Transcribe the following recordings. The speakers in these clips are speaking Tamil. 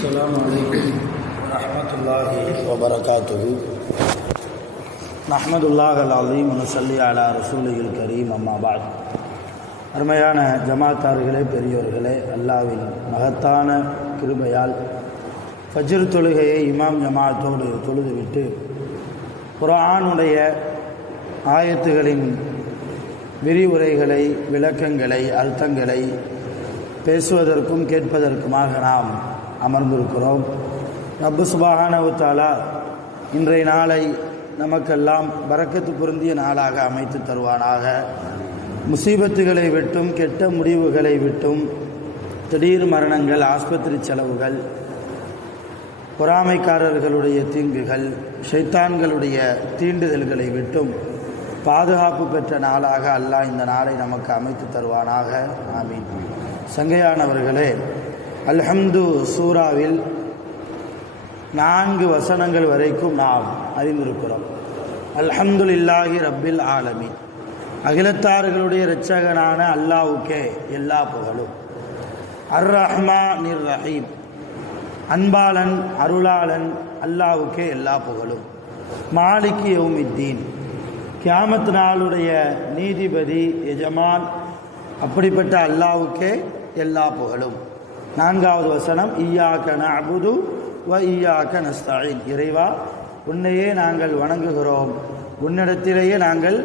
السلام عليكم ورحمة الله وبركاته نحمد الله العظيم ونصلي على رسوله الكريم أما بعد அருமையான ஜமாத்தார்களே, பெரியோர்களே, அல்லாஹ்வின் மகத்தான கிருபையால் ஃபஜ்ர் தொழுகையை இமாம் ஜமாத்தோடு தொழுதுவிட்டு குர்ஆனுடைய ஆயத்துகளின் விரிவுரைகளை, விளக்கங்களை, அர்த்தங்களை பேசுவதற்கும் கேட்பதற்குமாக நாம் அமர்ந்திருக்கிறோம். ரப்பு சுப்ஹானஹு வ தஆலா இன்றைய நாளை நமக்கெல்லாம் பரக்கத்து பொருந்திய நாளாக அமைத்து தருவானாக. முசீபத்துகளை விட்டும், கெட்ட முடிவுகளை விட்டும், திடீர் மரணங்கள், ஆஸ்பத்திரி செலவுகள், பொறாமைக்காரர்களுடைய தீங்குகள், ஷைத்தான்களுடைய தீண்டுதல்களை விட்டும் பாதுகாப்பு பெற்ற நாளாக அல்லாஹ் இந்த நாளை நமக்கு அமைத்து தருவானாக. ஆமீன். சங்கையானவர்களே, அல்ஹம்து சூராவில் 4 வசனங்கள் வரைக்கும் நாம் அறிந்திருக்கிறோம். அல்ஹம்துலில்லாஹி ரப்பில் ஆலமீன், அகிலத்தார்களுடைய இரட்சகனான அல்லாஹ்வுக்கே எல்லா புகழும். அர் ரஹ்மானிர் ரஹீம், அன்பாளன் அருளாளன் அல்லாஹ்வுக்கே எல்லா புகழும். மாலிகி யௌமித்தீன், கியாமத் நாளுடைய நீதிபதி எஜமான் அப்படிப்பட்ட அல்லாஹ்வுக்கே எல்லா புகழும். 4வது வசனம், இய்யாக நஅபுது வ இய்யாக நஸ்தஈன், இறைவா உன்னையே நாங்கள் வணங்குகிறோம், உன்னிடத்திலேயே நாங்கள்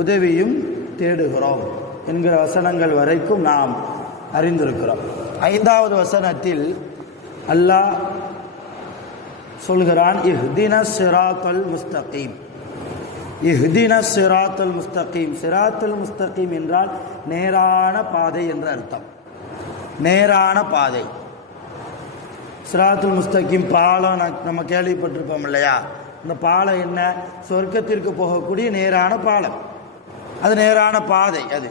உதவியும் தேடுகிறோம் என்கிற வசனங்கள் வரைக்கும் நாம் அறிந்திருக்கிறோம். 5வது வசனத்தில் அல்லாஹ் சொல்கிறான், இஹ்தினஸ் ஸிராத்தல் முஸ்தகீம். இஹ்தினஸ் ஸிராத்தல் முஸ்தகீம், ஸிராத்தல் முஸ்தகீம் என்றால் நேரான பாதை என்ற அர்த்தம். நேரான பாதை. ஸிராத்துல் முஸ்தகீம் பாலம் நம்ம கேள்விப்பட்டிருப்போம் இல்லையா? இந்த பாலம் என்ன? சொர்க்கத்திற்கு போகக்கூடிய நேரான பாலம், அது நேரான பாதை. அது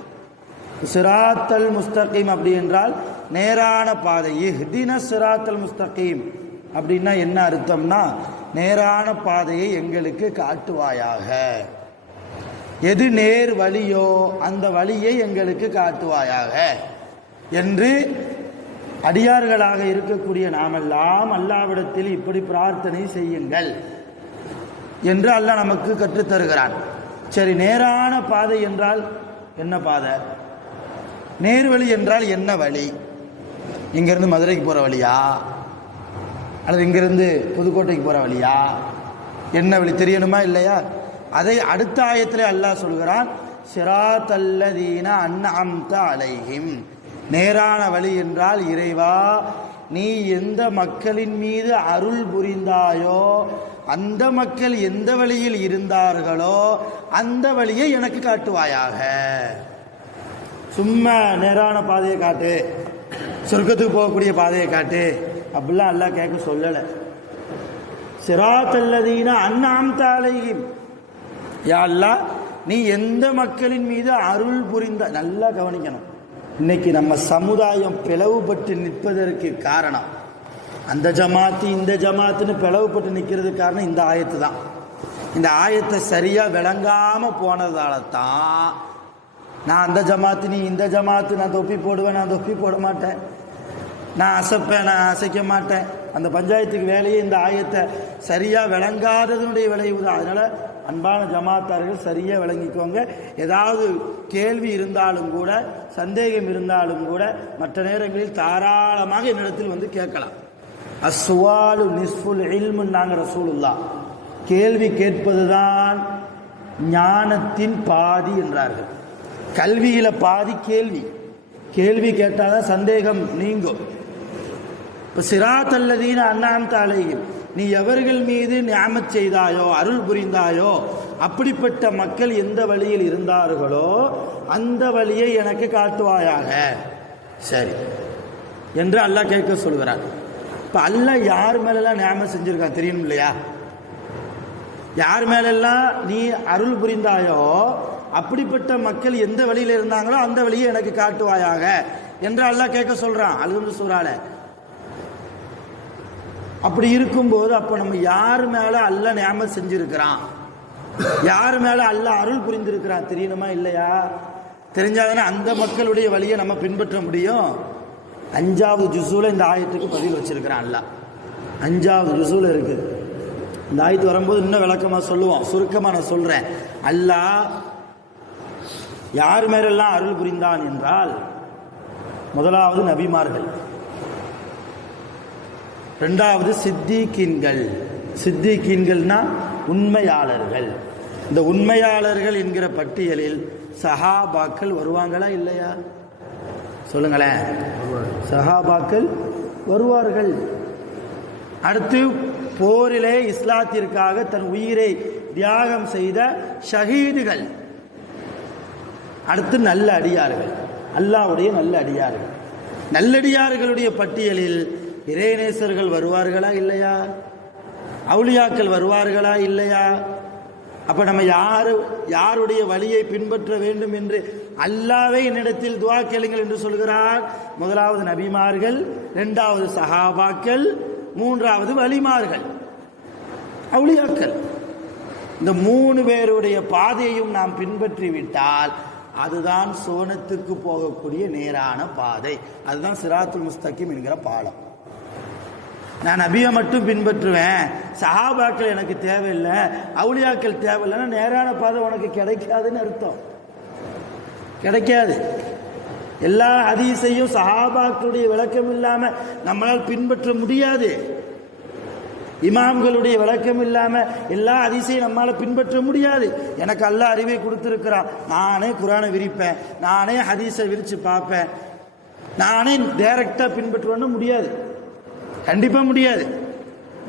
ஸிராத்தல் முஸ்தகீம் அப்படி என்றால் நேரான பாதை. இஹ்தினஸ் ஸிராத்தல் முஸ்தகீம் அப்படின்னா என்ன அர்த்தம்னா, நேரான பாதையை எங்களுக்கு காட்டுவாயாக. எது நேர் வழியோ அந்த வழியை எங்களுக்கு காட்டுவாயாக என்று அடியார்களாக இருக்கக்கூடிய நாமெல்லாம் அல்லாஹ்விடத்தில் இப்படி பிரார்த்தனை செய்யுங்கள் என்று அல்லாஹ் நமக்கு கற்றுத்தருகிறான். சரி, நேரான பாதை என்றால் என்ன பாதை? நேர்வழி என்றால் என்ன வழி? இங்கிருந்து மதுரைக்கு போகிற வழியா, அல்லது இங்கிருந்து புதுக்கோட்டைக்கு போகிற வழியா? என்ன வழி தெரியணுமா இல்லையா? அதை அடுத்த ஆயத்திலே அல்லாஹ் சொல்கிறான், ஸிராத்தல்லதீன அன்அம்த அலைஹிம், நேரான வழி என்றால் இறைவா நீ எந்த மக்களின் மீது அருள் புரிந்தாயோ அந்த மக்கள் எந்த வழியில் இருந்தார்களோ அந்த வழியை எனக்கு காட்டுவாயாக. சும்மா நேரான பாதையை காட்டு, சொர்க்கத்துக்கு போகக்கூடிய பாதையை காட்டு அப்படிலாம் அல்லாஹ் கேட்க சொல்லலை. ஸிராத்தல்லதீன அன்அம்த அலைஹிம், யா அல்லாஹ் நீ எந்த மக்களின் மீது அருள் புரிந்த. நல்லா கவனிக்கணும், இன்னைக்கு நம்ம சமுதாயம் பிளவுபட்டு நிற்பதற்கு காரணம், அந்த ஜமாத்து இந்த ஜமாத்துன்னு பிளவுபட்டு நிற்கிறதுக்கு காரணம் இந்த ஆயத்து தான். இந்த ஆயத்தை சரியா விளங்காம போனதால தான் நான் அந்த ஜமாத்து, நீ இந்த ஜமாத்து, நான் தொப்பி போடுவேன், நான் தொப்பி போட மாட்டேன், நான் அசைப்பேன், நான் அசைக்க மாட்டேன், அந்த பஞ்சாயத்துக்கு வேலையே இந்த ஆயத்தை சரியா விளங்காததனுடைய விளைவு தான். அதனால அன்பான ஜமாத்தார்கள் சரியா விளங்கிக்கோங்க. ஏதாவது கேள்வி இருந்தாலும் கூட, சந்தேகம் இருந்தாலும் கூட மற்ற நேரங்களில் தாராளமாக என்னிடத்தில் வந்து கேட்கலாம். அஸ்ஸுவாலு நிஸ்ஃபுல் இல்முன்னாங்க ரசூலுல்லாஹ். கேள்வி கேட்பதுதான் ஞானத்தின் பாதி என்றார்கள். கல்வியில பாதி கேள்வி. கேள்வி கேட்டாதான் சந்தேகம் நீங்கும். இப்போ ஸிராத்தல்லதீன அன்அம்த அலைஹிம், நீ எவர்கள் மீது நிஅமத் செய்தாயோ, அருள் புரிந்தாயோ அப்படிப்பட்ட மக்கள் எந்த வழியில் இருந்தார்களோ அந்த வழியை எனக்கு காட்டுவாயாக. சரி என்று அல்லாஹ் கேட்க சொல்கிறார். இப்போ அல்லாஹ் யார் மேலெல்லாம் நிஅமத் செஞ்சிருக்கான் தெரியும் இல்லையா? யார் மேலெல்லாம் நீ அருள் புரிந்தாயோ அப்படிப்பட்ட மக்கள் எந்த வழியில் இருந்தாங்களோ அந்த வழியை எனக்கு காட்டுவாயாக என்று அல்லாஹ் கேட்க சொல்றான் அல் சூரால. அப்படி இருக்கும்போது அப்போ நம்ம யார் மேலே அல்லாஹ் நிஅமத் செஞ்சிருக்கிறான், யார் மேலே அல்லாஹ் அருள் புரிந்திருக்கிறான் தெரியணுமா இல்லையா? தெரிஞ்சாதானே அந்த மக்களுடைய வழியை நம்ம பின்பற்ற முடியும். 5வது ஜுஸூல இந்த ஆயத்துக்கு பதில் வச்சிருக்கிறான் அல்லாஹ். 5வது ஜுஸுல இருக்குது. இந்த ஆயத்து வரும்போது இன்னும் விளக்கமாக சொல்லுவோம். சுருக்கமாக நான் சொல்கிறேன். அல்லாஹ் யார் மேலெல்லாம் அருள் புரிந்தான் என்றால், முதலாவது நபிமார்கள், 2வது சித்திகீன்கள். சித்திகீன்கள்னா உண்மையாளர்கள். இந்த உண்மையாளர்கள் என்கிற பட்டியலில் சஹாபாக்கள் வருவாங்களா இல்லையா? சொல்லுங்களேன். சஹாபாக்கள் வருவார்கள். அடுத்து போரிலே இஸ்லாத்திற்காக தன் உயிரை தியாகம் செய்த ஷஹீதுகள். அடுத்து நல்ல அடியார்கள், அல்லாஹ்வுடைய நல்ல அடியார்கள். நல்லடியார்களுடைய பட்டியலில் இறைநேசர்கள் வருவார்களா இல்லையா? அவுலியாக்கள் வருவார்களா இல்லையா? அப்ப நம்ம யாருடைய வழியை பின்பற்ற வேண்டும் என்று அல்லாஹ்வே என்னிடத்தில் துஆ கேளுங்கள் என்று சொல்கிறார். முதலாவது நபிமார்கள், 2வது சஹாபாக்கள், 3வது வலிமார்கள், அவுலியாக்கள். இந்த 3 பேருடைய பாதையையும் நாம் பின்பற்றி விட்டால் அதுதான் சோனத்துக்கு போகக்கூடிய நேரான பாதை. அதுதான் சிராத்துல் முஸ்தகீம் என்கிற பாலம். நான் நபியை மட்டும் பின்பற்றுவேன், சஹாபாக்கள் எனக்கு தேவையில்லை, அவுலியாக்கள் தேவையில்லைன்னா நேரான பாதை உனக்கு கிடைக்காதுன்னு அர்த்தம். கிடைக்காது. எல்லா ஹதீஸையும் சஹாபாக்களுடைய விளக்கம் இல்லாம நம்மளால் பின்பற்ற முடியாது. இமாம்களுடைய விளக்கம் இல்லாம எல்லா ஹதீஸையும் நம்மளால பின்பற்ற முடியாது. எனக்கு அல்லாஹ் அறிவை கொடுத்திருக்கிறான், நானே குர்ஆனை விரிப்பேன், நானே ஹதீஸை விரிச்சு பார்ப்பேன், நானே டைரக்டா பின்பற்றுவேன்னு முடியாது. கண்டிப்பா முடியாது.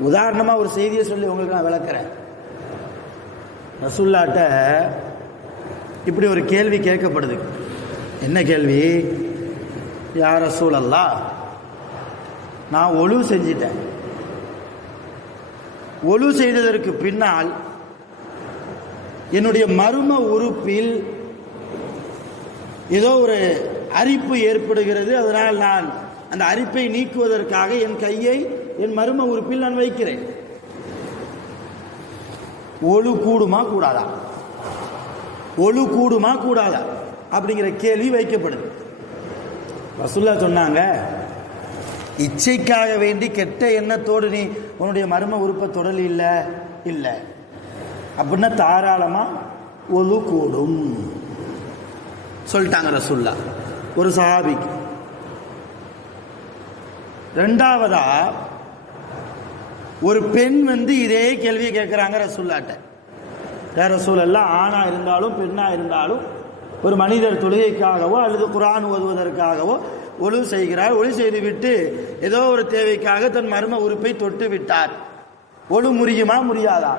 உதாரணமா ஒரு செய்தியை சொல்லி உங்களுக்கு நான் விளக்குறேன். ரசூலுல்லாஹ்ட்ட இப்படி ஒரு கேள்வி கேட்கப்படுது. என்ன கேள்வி? யா ரசூலல்லாஹ், நான் ஒழு செஞ்சிட்டேன், ஒழு செய்ததற்கு பின்னால் என்னுடைய மர்ம உறுப்பில் ஏதோ ஒரு அரிப்பு ஏற்படுகிறது, அதனால் நான் அந்த அரிப்பை நீக்குவதற்காக என் கையை என் மர்ம உறுப்பில் நான் வைக்கிறேன். ஒழு கூடுமா கூடாதா? ஒழு கூடுமா கூடாதா அப்படிங்கிற கேள்வி வைக்கப்படுது. ரசூலுல்லாஹ் சொன்னாங்க, இச்சைக்காக வேண்டி கெட்ட எண்ணத்தோடு நீ உன்னுடைய மர்ம உறுப்பை தொடல் இல்லை அப்படின்னா தாராளமா ஒழு கூடும் சொல்லிட்டாங்க ரசூலுல்லாஹ் ஒரு சஹாபிக்கு. 2வதா ஒரு பெண் இதே கேள்வியை கேட்கிறாங்க ரசூலுல்லாஹ்ட்ட. யா ரசூலல்லாஹ், ஆணா இருந்தாலும் பெண்ணா இருந்தாலும் ஒரு மனிதர் தொழுகைக்காகவோ அல்லது குர்ஆன் ஓதுவதற்காகவோ ஒழு செய்கிறார். ஒழு செய்து விட்டு ஏதோ ஒரு தேவைக்காக தன் மர்ம உறுப்பை தொட்டு விட்டார். ஒழு முறியுமா முடியாதா?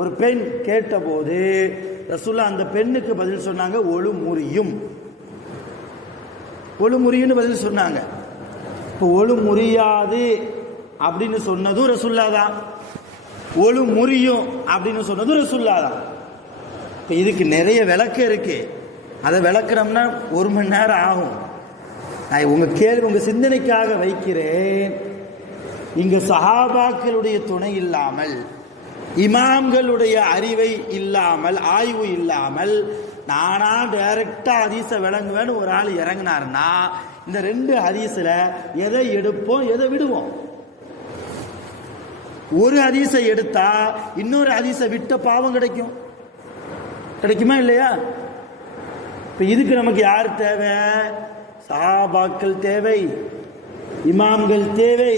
ஒரு பெண் கேட்டபோது ரசூலுல்லாஹ் அந்த பெண்ணுக்கு பதில் சொன்னாங்க, ஒழு முறியும். ஒழு முறியும்னு பதில் சொன்னாங்க. இப்போ ஒழு முறியாது அப்படின்னு சொன்னதும் ரசூலுல்லாஹ் தான், ஒழு முறியும் அப்படின்னு சொன்னதும் ரசூலுல்லாஹ் தான். இப்போ இதுக்கு நிறைய விளக்கம் இருக்கு. அதை விளக்கணும்னா 1 மணி நேரம் ஆகும். நான் உங்க சிந்தனைக்காக வைக்கிறேன். இங்க சஹாபாக்களுடைய துணை இல்லாமல், இமாம்களுடைய அறிவை இல்லாமல், ஆய்வு இல்லாமல் நானா டைரக்டா ஹதீஸை விளங்குவேன்னு ஒரு ஆள் இறங்கினார்னா இந்த 2 ஹதீஸ்ல எதை எடுப்போம், எதை விடுவோம்? ஒரு ஹதீஸை எடுத்தா இன்னொரு ஹதீஸை விட்ட பாவம் கிடைக்குமா இல்லையா? இப்ப இதுக்கு நமக்கு யார் தேவை? சஹாபாக்கள் தேவை, இமாம்கள் தேவை.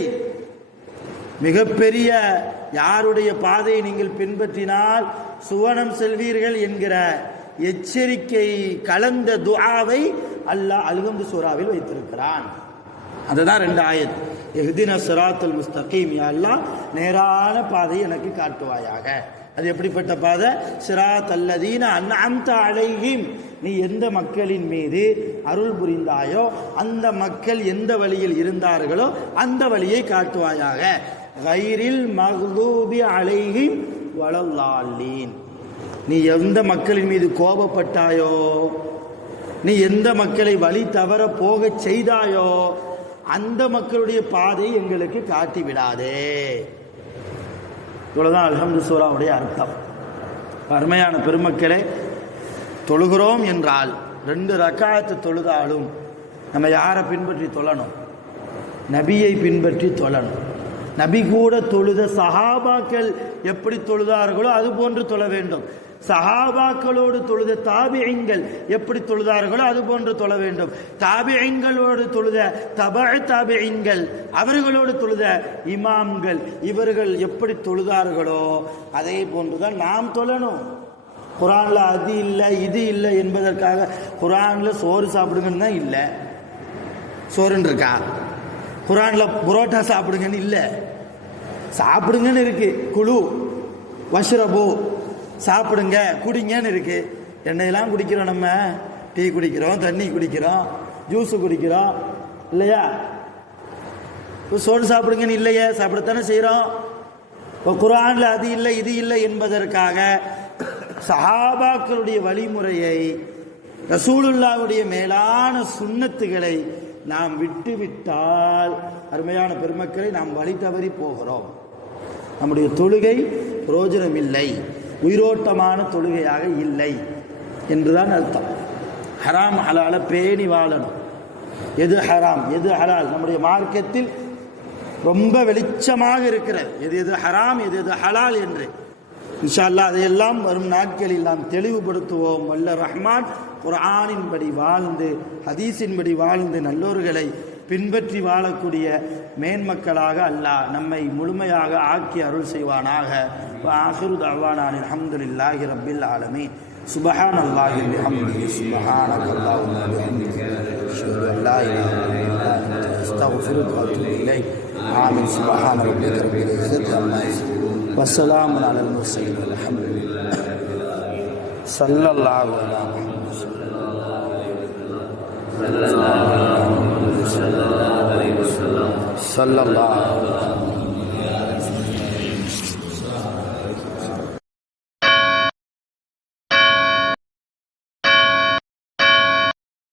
மிகப்பெரிய யாருடைய பாதையை நீங்கள் பின்பற்றினால் சுவனம் செல்வீர்கள் என்கிற எச்சரிக்கை கலந்த துஆவை அல்லாஹ் அல்ஹம்து சூராவில் வைத்திருக்கிறான். அதுதான் 2 ஆயத். இஹ்தின ஸிராத்தல் முஸ்தகீம், யா அல்லாஹ் நேரான பாதையை எனக்கு காட்டுவாயாக. அது எப்படிப்பட்ட பாதை? ஸிராத்தல் லதீன அன்அம்த அலைஹிம், நீ எந்த மக்களின் மீது அருள் புரிந்தாயோ அந்த மக்கள் எந்த வழியில் இருந்தார்களோ அந்த வழியை காட்டுவாயாக. கைரில் மக்தூபி அலைஹிம் வலல்லாலீன், நீ எந்த மக்களின் மீது கோபப்பட்டாயோ, நீ எந்த மக்களை வழி தவற போக செய்தாயோ அந்த மக்களுடைய பாதை எங்களுக்கு காட்டி விடாதே. இவ்வளவுதான் அல்ஹம்து சூராவுடைய அர்த்தம். அருமையான பெருமக்களே, தொழுகிறோம் என்றால் 2 ரக்காத்து தொழுதாலும் நம்ம யாரை பின்பற்றி தொழணும்? நபியை பின்பற்றி தொழணும். நபி கூட தொழுத சஹாபாக்கள் எப்படி தொழுதார்களோ அது போன்று தொழ வேண்டும். சஹாபாக்களோடு தொழுத தாபிஈன்கள் எப்படி தொழுதார்களோ அது போன்று தொழ வேண்டும். தாபிஈன்களோடு தொழுத தாபிஈன்கள், அவர்களோடு தொழுத இமாம்கள், இவர்கள் எப்படி தொழுதார்களோ அதே போன்றுதான் நாம் தொழணும். குர்ஆன்ல அது இல்லை இது இல்லை என்பதற்காக குர்ஆன்ல சோறு சாப்பிடுங்கன்னு தான் இல்லை. சோறுன்னு இருக்கா? குர்ஆன்ல புரோட்டா சாப்பிடுங்கன்னு இல்லை. சாப்பிடுங்கன்னு இருக்கு. குழு வஷ்ரபு, சாப்பிடுங்க குடிங்கன்னு இருக்கு. எண்ணெயெல்லாம் குடிக்கிறோம், நம்ம டீ குடிக்கிறோம், தண்ணி குடிக்கிறோம், ஜூஸ் குடிக்கிறோம் இல்லையா? சோறு சாப்பிடுங்கன்னு இல்லையே, சாப்பிடத்தானே செய்கிறோம். இப்போ குர்ஆன்ல அது இல்லை இது இல்லை என்பதற்காக சஹாபாக்களுடைய வழிமுறையை, ரசூலுல்லாஹ்வுடைய மேலான சுன்னத்துகளை நாம் விட்டுவிட்டால் அருமையான பெருமக்களை நாம் வழி தவறி போகிறோம். நம்முடைய தொழுகை பிரயோஜனம் இல்லை, உயிரோட்டமான தொழுகையாக இல்லை என்றுதான் அர்த்தம். ஹராம் ஹலால பேணி வாழணும். எது ஹராம் எது ஹலால் நம்முடைய மார்க்கத்தில் ரொம்ப வெளிச்சமாக இருக்கிறது. எது எது ஹராம் எது எது ஹலால் என்று இன்ஷா அல்லாஹ் அதையெல்லாம் வரும் நாட்களில் நாம் தெளிவுபடுத்துவோம். வல்ல ரஹ்மான் குர்ஆனின்படி வாழ்ந்து ஹதீஸின்படி வாழ்ந்து நல்லோர்களை பின்பற்றி வாழக்கூடிய மேன்மக்களாக அல்லாஹ் நம்மை முழுமையாக ஆக்கி அருள் செய்வானாக. ஆகிரு தஅவானா அல்ஹம்துலில்லாஹி ரப்பில் ஆலமீன். சுப்ஹானல்லாஹி வபிஹம்திஹி சுப்ஹானல்லாஹி வபிஹம்திஹி அஷ்ஹது அன் லா இலாஹா இல்லல்லா அன்த அஸ்தக்ஃபிருக வ அத்தூபு இலைக். ஆமீன். சுப்ஹான ரப்பிக ரப்பில் இஸ்ஸத்தி அம்மா யசிஃபூன் வஸ்ஸலாமு அலல் முர்ஸலீன் வல்ஹம்துலில்லாஹி ஸல்லல்லாஹு அலைஹி வஸல்லம்.